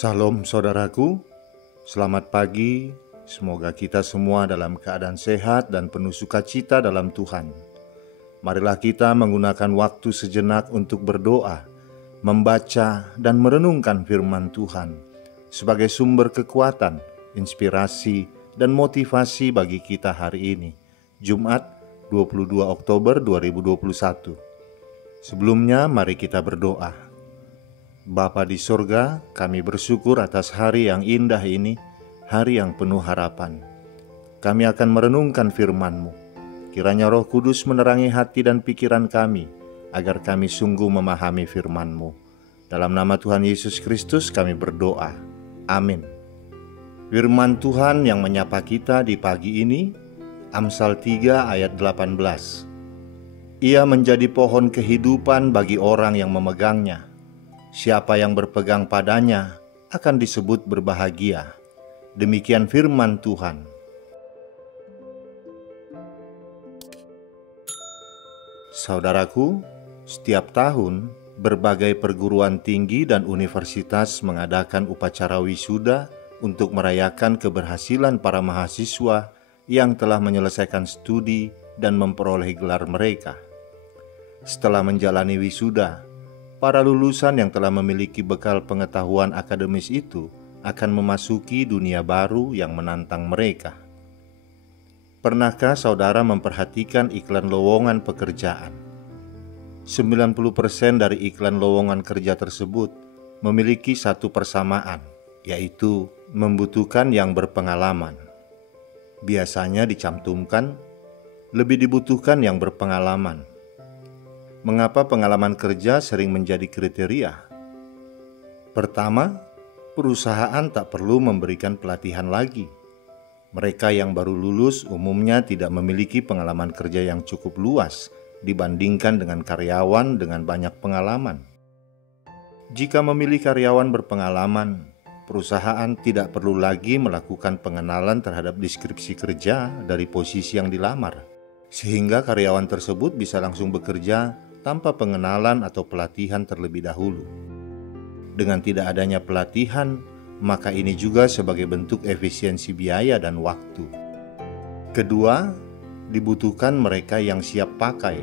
Salam saudaraku, selamat pagi. Semoga kita semua dalam keadaan sehat dan penuh sukacita dalam Tuhan. Marilah kita menggunakan waktu sejenak untuk berdoa, membaca dan merenungkan firman Tuhan sebagai sumber kekuatan, inspirasi, dan motivasi bagi kita hari ini, Jumat 22 Oktober 2021. Sebelumnya mari kita berdoa. Bapa di sorga, kami bersyukur atas hari yang indah ini, hari yang penuh harapan. Kami akan merenungkan firman-Mu. Kiranya Roh Kudus menerangi hati dan pikiran kami, agar kami sungguh memahami firman-Mu. Dalam nama Tuhan Yesus Kristus kami berdoa. Amin. Firman Tuhan yang menyapa kita di pagi ini, Amsal 3 ayat 18. Ia menjadi pohon kehidupan bagi orang yang memegangnya. Siapa yang berpegang padanya akan disebut berbahagia. Demikian firman Tuhan. Saudaraku, setiap tahun berbagai perguruan tinggi dan universitas mengadakan upacara wisuda untuk merayakan keberhasilan para mahasiswa yang telah menyelesaikan studi dan memperoleh gelar mereka. Setelah menjalani wisuda, para lulusan yang telah memiliki bekal pengetahuan akademis itu akan memasuki dunia baru yang menantang mereka. Pernahkah saudara memperhatikan iklan lowongan pekerjaan? 90% dari iklan lowongan kerja tersebut memiliki satu persamaan, yaitu membutuhkan yang berpengalaman. Biasanya dicantumkan, lebih dibutuhkan yang berpengalaman. Mengapa pengalaman kerja sering menjadi kriteria? Pertama, perusahaan tak perlu memberikan pelatihan lagi. Mereka yang baru lulus umumnya tidak memiliki pengalaman kerja yang cukup luas dibandingkan dengan karyawan dengan banyak pengalaman. Jika memilih karyawan berpengalaman, perusahaan tidak perlu lagi melakukan pengenalan terhadap deskripsi kerja dari posisi yang dilamar, sehingga karyawan tersebut bisa langsung bekerja tanpa pengenalan atau pelatihan terlebih dahulu. Dengan tidak adanya pelatihan, maka ini juga sebagai bentuk efisiensi biaya dan waktu. Kedua, dibutuhkan mereka yang siap pakai.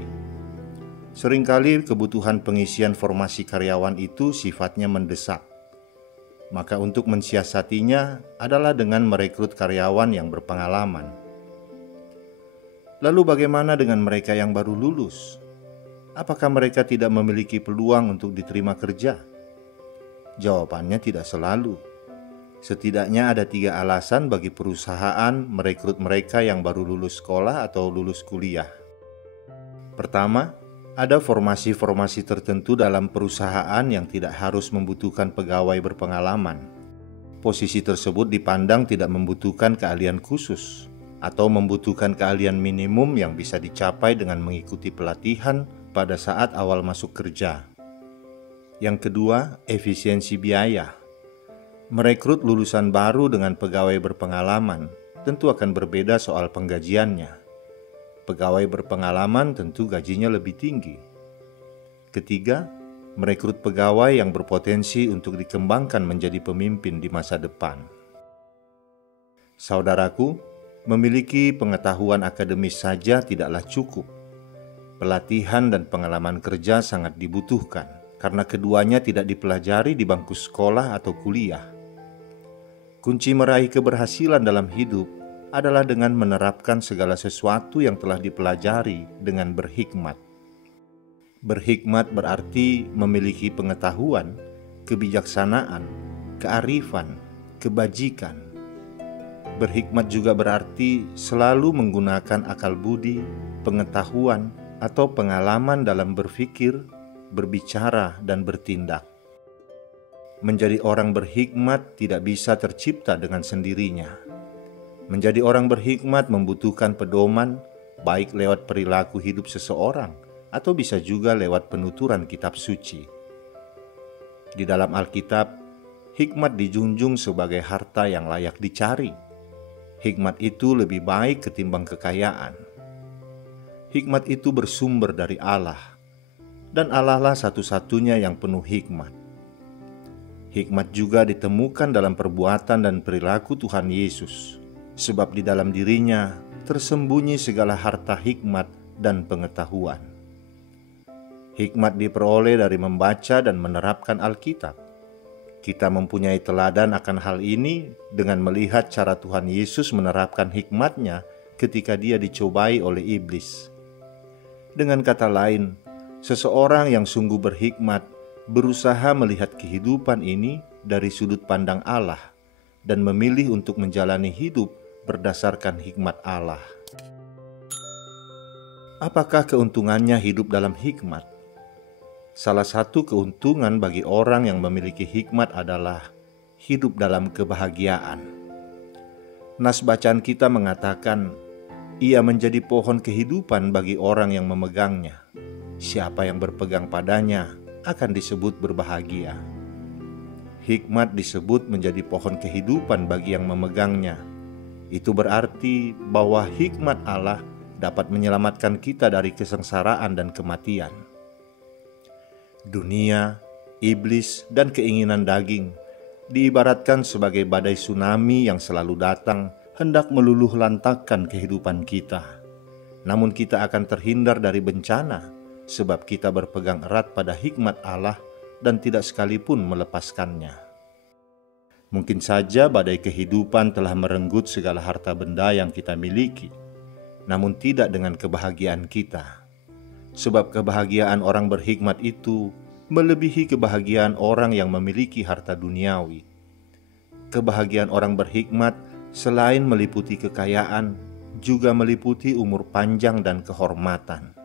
Seringkali kebutuhan pengisian formasi karyawan itu sifatnya mendesak. Maka untuk mensiasatinya adalah dengan merekrut karyawan yang berpengalaman. Lalu bagaimana dengan mereka yang baru lulus? Apakah mereka tidak memiliki peluang untuk diterima kerja? Jawabannya tidak selalu. Setidaknya ada 3 alasan bagi perusahaan merekrut mereka yang baru lulus sekolah atau lulus kuliah. Pertama, ada formasi-formasi tertentu dalam perusahaan yang tidak harus membutuhkan pegawai berpengalaman. Posisi tersebut dipandang tidak membutuhkan keahlian khusus atau membutuhkan keahlian minimum yang bisa dicapai dengan mengikuti pelatihan pada saat awal masuk kerja. Yang kedua, efisiensi biaya. Merekrut lulusan baru dengan pegawai berpengalaman tentu akan berbeda soal penggajiannya. Pegawai berpengalaman tentu gajinya lebih tinggi. Ketiga, merekrut pegawai yang berpotensi untuk dikembangkan menjadi pemimpin di masa depan. Saudaraku, memiliki pengetahuan akademis saja tidaklah cukup. Pelatihan dan pengalaman kerja sangat dibutuhkan karena keduanya tidak dipelajari di bangku sekolah atau kuliah. Kunci meraih keberhasilan dalam hidup adalah dengan menerapkan segala sesuatu yang telah dipelajari dengan berhikmat. Berhikmat berarti memiliki pengetahuan, kebijaksanaan, kearifan, kebajikan. Berhikmat juga berarti selalu menggunakan akal budi, pengetahuan, atau pengalaman dalam berpikir, berbicara, dan bertindak. Menjadi orang berhikmat tidak bisa tercipta dengan sendirinya. Menjadi orang berhikmat membutuhkan pedoman, baik lewat perilaku hidup seseorang, atau bisa juga lewat penuturan kitab suci. Di dalam Alkitab, hikmat dijunjung sebagai harta yang layak dicari. Hikmat itu lebih baik ketimbang kekayaan. Hikmat itu bersumber dari Allah, dan Allah lah satu-satunya yang penuh hikmat. Hikmat juga ditemukan dalam perbuatan dan perilaku Tuhan Yesus, sebab di dalam dirinya tersembunyi segala harta hikmat dan pengetahuan. Hikmat diperoleh dari membaca dan menerapkan Alkitab. Kita mempunyai teladan akan hal ini dengan melihat cara Tuhan Yesus menerapkan hikmat-Nya ketika Dia dicobai oleh iblis. Dengan kata lain, seseorang yang sungguh berhikmat berusaha melihat kehidupan ini dari sudut pandang Allah dan memilih untuk menjalani hidup berdasarkan hikmat Allah. Apakah keuntungannya hidup dalam hikmat? Salah satu keuntungan bagi orang yang memiliki hikmat adalah hidup dalam kebahagiaan. Nas bacaan kita mengatakan, ia menjadi pohon kehidupan bagi orang yang memegangnya. Siapa yang berpegang padanya akan disebut berbahagia. Hikmat disebut menjadi pohon kehidupan bagi yang memegangnya. Itu berarti bahwa hikmat Allah dapat menyelamatkan kita dari kesengsaraan dan kematian. Dunia, iblis, dan keinginan daging diibaratkan sebagai badai tsunami yang selalu datang hendak meluluh lantakkan kehidupan kita. Namun kita akan terhindar dari bencana sebab kita berpegang erat pada hikmat Allah dan tidak sekalipun melepaskannya. Mungkin saja badai kehidupan telah merenggut segala harta benda yang kita miliki, namun tidak dengan kebahagiaan kita. Sebab kebahagiaan orang berhikmat itu melebihi kebahagiaan orang yang memiliki harta duniawi. Kebahagiaan orang berhikmat selain meliputi kekayaan, juga meliputi umur panjang dan kehormatan.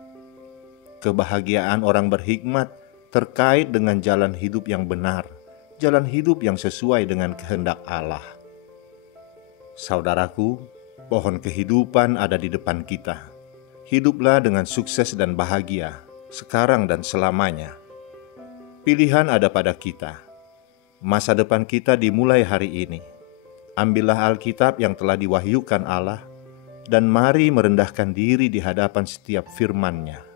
Kebahagiaan orang berhikmat terkait dengan jalan hidup yang benar, jalan hidup yang sesuai dengan kehendak Allah. Saudaraku, pohon kehidupan ada di depan kita. Hiduplah dengan sukses dan bahagia, sekarang dan selamanya. Pilihan ada pada kita. Masa depan kita dimulai hari ini. Ambillah Alkitab yang telah diwahyukan Allah, dan mari merendahkan diri di hadapan setiap firman-Nya.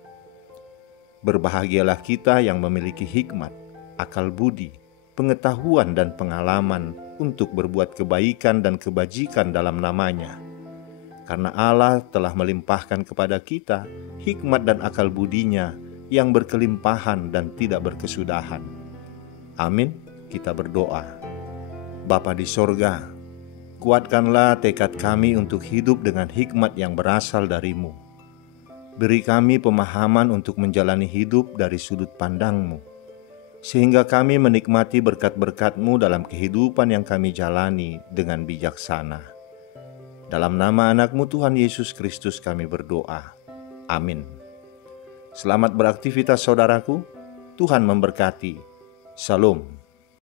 Berbahagialah kita yang memiliki hikmat, akal budi, pengetahuan dan pengalaman untuk berbuat kebaikan dan kebajikan dalam nama-Nya. Karena Allah telah melimpahkan kepada kita hikmat dan akal budi-Nya yang berkelimpahan dan tidak berkesudahan. Amin. Kita berdoa. Bapa di sorga, kuatkanlah tekad kami untuk hidup dengan hikmat yang berasal dari-Mu. Beri kami pemahaman untuk menjalani hidup dari sudut pandang-Mu, sehingga kami menikmati berkat-berkat-Mu dalam kehidupan yang kami jalani dengan bijaksana. Dalam nama anak-Mu Tuhan Yesus Kristus kami berdoa. Amin. Selamat beraktivitas saudaraku. Tuhan memberkati. Shalom.